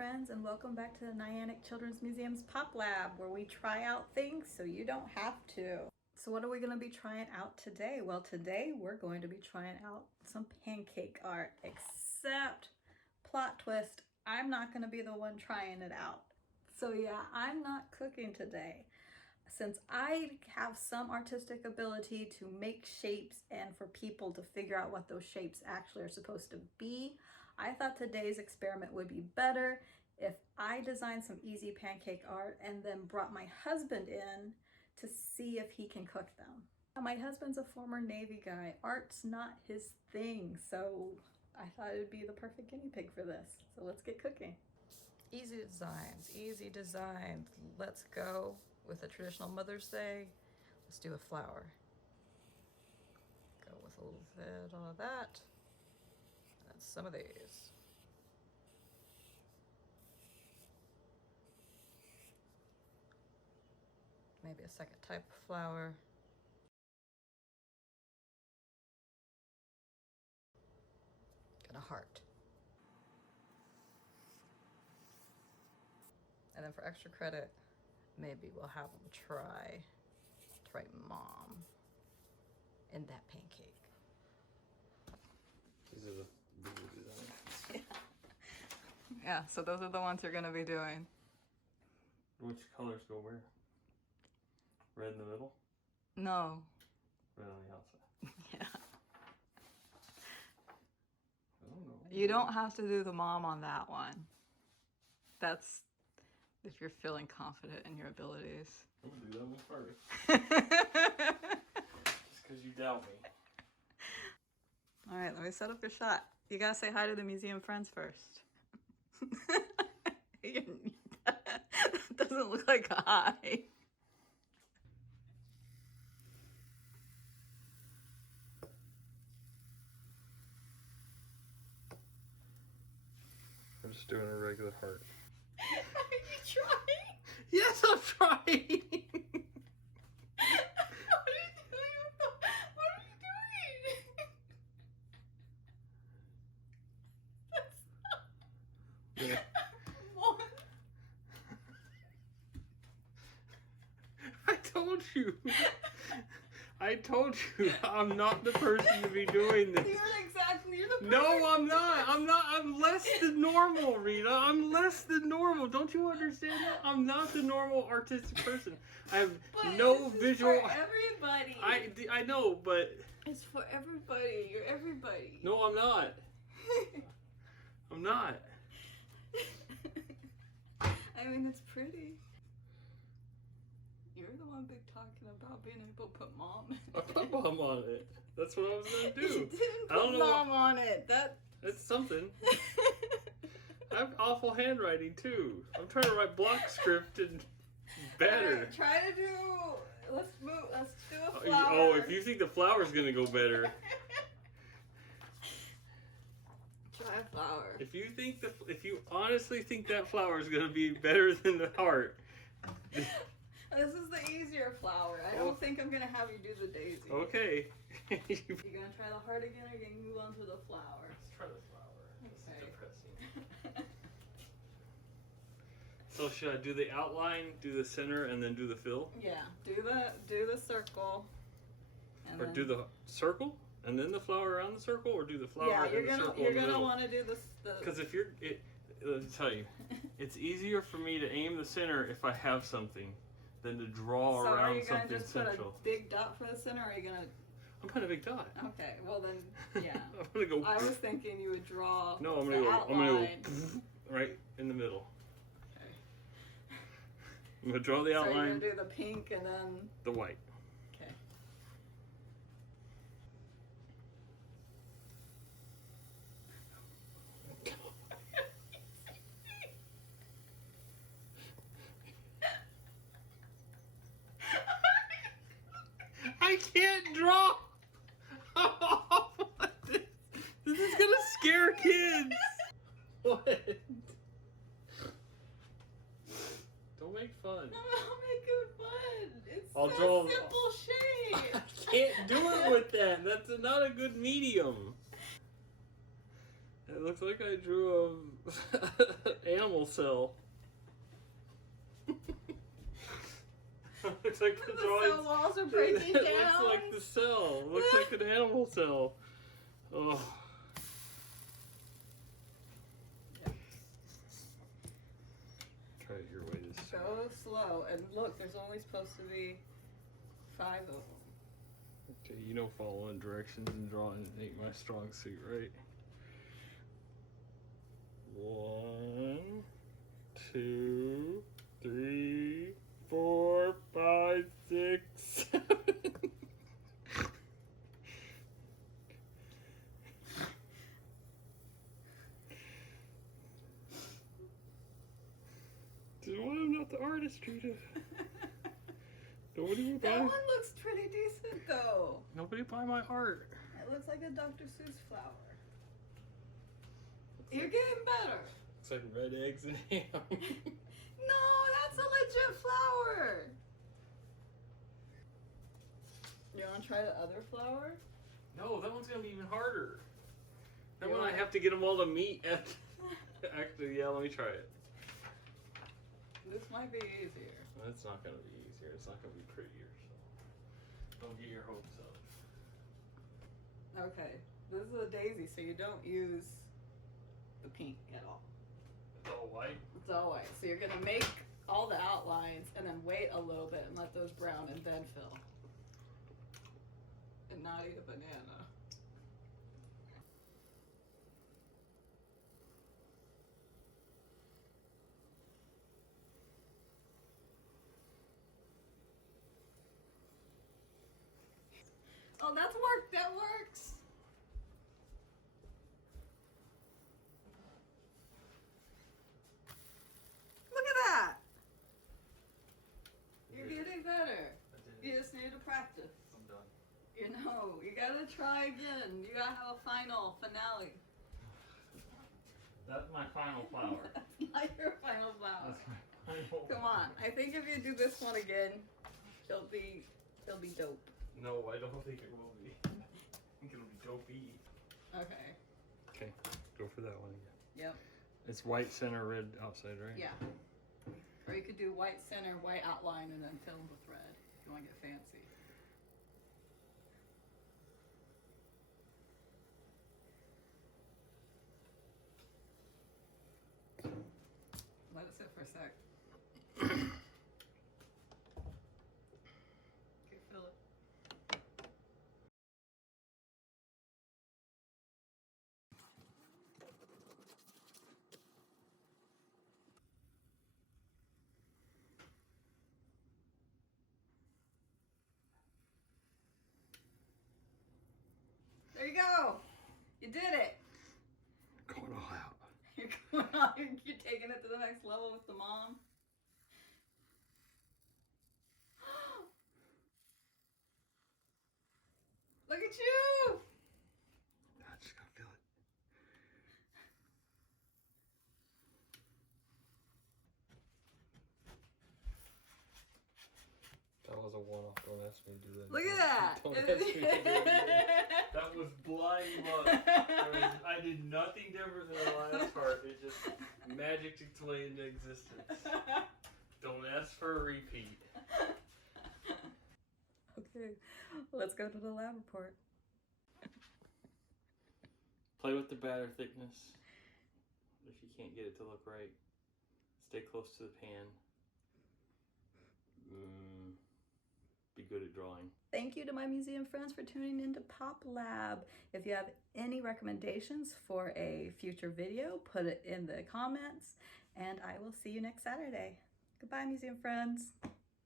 friends, and welcome back to the Niantic Children's Museum's PopLab, where we try out things so you don't have to. So what are we going to be trying out today? Well, today we're going to be trying out some pancake art, except, plot twist, I'm not going to be the one trying it out. So yeah, I'm not cooking today. Since I have some artistic ability to make shapes and for people to figure out what those shapes actually are supposed to be, I thought today's experiment would be better if I designed some easy pancake art and then brought my husband in to see if he can cook them. My husband's a former Navy guy. Art's not his thing, so I thought it'd be the perfect guinea pig for this. So let's get cooking. Easy designs, easy designs. Let's go with a traditional Mother's Day. Let's do a flower. Go with a little bit of that. And some of these. Maybe a second type of flower. And a heart. And then for extra credit, maybe we'll have them try to write mom in that pancake. These are the bigger designs. Yeah, so those are the ones you're gonna be doing. Which colors go where? Red in the middle? No. Red on the outside? Yeah. I don't know. You don't have to do the mom on that one. That's if you're feeling confident in your abilities. I'm gonna do that one first. Just because you doubt me. All right, let me set up your shot. You gotta say hi to the museum friends first. That doesn't look like a hi. I'm just doing a regular heart. Are you trying? Yes, I'm trying! What are you doing? What are you doing? That's not... Yeah. What? I told you! I told you I'm not the person to be doing this. You're the person. No, I'm not. I'm less than normal, Rita. I'm less than normal. Don't you understand that? I'm not the normal artistic person. I have no visual. For everybody. I know, but It's for everybody. You're everybody. no, I'm not. I'm not. I mean, it's pretty. You're the one big talking about being able to put mom in it. I put mom on it. That's what I was gonna do. You didn't I don't put know mom on it. That's something. I have awful handwriting too. I'm trying to write block script and better. Right, try to do. Let's do a flower. Oh, if you think the flower's gonna go better. Try a flower. If you honestly think that flower is gonna be better than the heart. This is the easier flower. I don't think I'm gonna have you do the daisy. Okay. You gonna try the heart again, or you gonna move on to the flower? Let's try the flower. This Okay. is depressing. So should I do the outline, do the center, and then do the fill? Yeah. Do the circle. And Or then, do the circle and then the flower around the circle, or do the flower yeah, and the circle in the middle? want to do this. Because if let me tell you, it's easier for me to aim the center if I have something than to draw So are around you gonna something just central. put a big dot for the center, or are you gonna? I'm putting a big dot. Okay. Well then, yeah. I'm gonna go. I was thinking you would draw. No, I'm the gonna go. outline. I'm gonna go right in the middle. Okay. I'm gonna draw the So outline. you're gonna do the pink and then. The white. Okay. I can't draw. This is gonna scare kids. What? Don't make fun. I'll make it fun. It's I'll a draw- simple shape. I can't do it with that. That's not a good medium. It looks like I drew a animal cell. Looks like the drawing. cell walls are breaking It down. looks like the cell. It looks like an animal cell. Oh. Try it your way this time. Go slow, and look, there's only supposed to be 5 of them. Okay, you know following directions and drawing ain't my strong suit, right? 1, 2, 3, 4, 5, 6, 7. Why I'm not the artist, Rita? Nobody would buy. That one looks pretty decent, though. Nobody buy my art. It looks like a Dr. Seuss flower. You're getting better. It's like red eggs and ham. No, that's a legit flower. You want to try the other flower? No, that one's gonna be even harder. That You one want- I have to get them all to meet at. Actually, yeah, let me try it. This might be easier. It's not gonna be easier. It's not gonna be prettier. So don't get your hopes up. Okay, this is a daisy, so you don't use the pink at all. It's all white. It's all white. So you're gonna make all the outlines and then wait a little bit and let those brown and then fill. And not eat a banana. Oh, that's work. That works. Look at that. You're getting better. You just need to practice. I'm done. You know, you gotta try again. You gotta have a final finale. That's my final flower. That's not your final flower. That's my final. Come on. I think if you do this one again, it'll be dope. No, I don't think it will be. I think it'll be dopey. Okay. Okay, go for that one again. Yep. It's white center, red outside, right? Yeah. Or you could do white center, white outline, and then fill with red if you want to get fancy. Let it sit for a sec. Okay, fill it. There you go. You did it. Going all out. You're going on. You're taking it to the next level with the mom. Look at you. I just gotta feel it. That was a one-off. Don't ask me to do that. Look at that. Don't ask me to do that again. That was blind luck. I did nothing different than the last part. It just magicked its way into existence. Don't ask for a repeat. Okay, let's go to the lab report. Play with the batter thickness. If you can't get it to look right, stay close to the pan. Be good at drawing. Thank you to my museum friends for tuning into PopLab. If you have any recommendations for a future video, put it in the comments, and I will see you next Saturday. Goodbye, museum friends.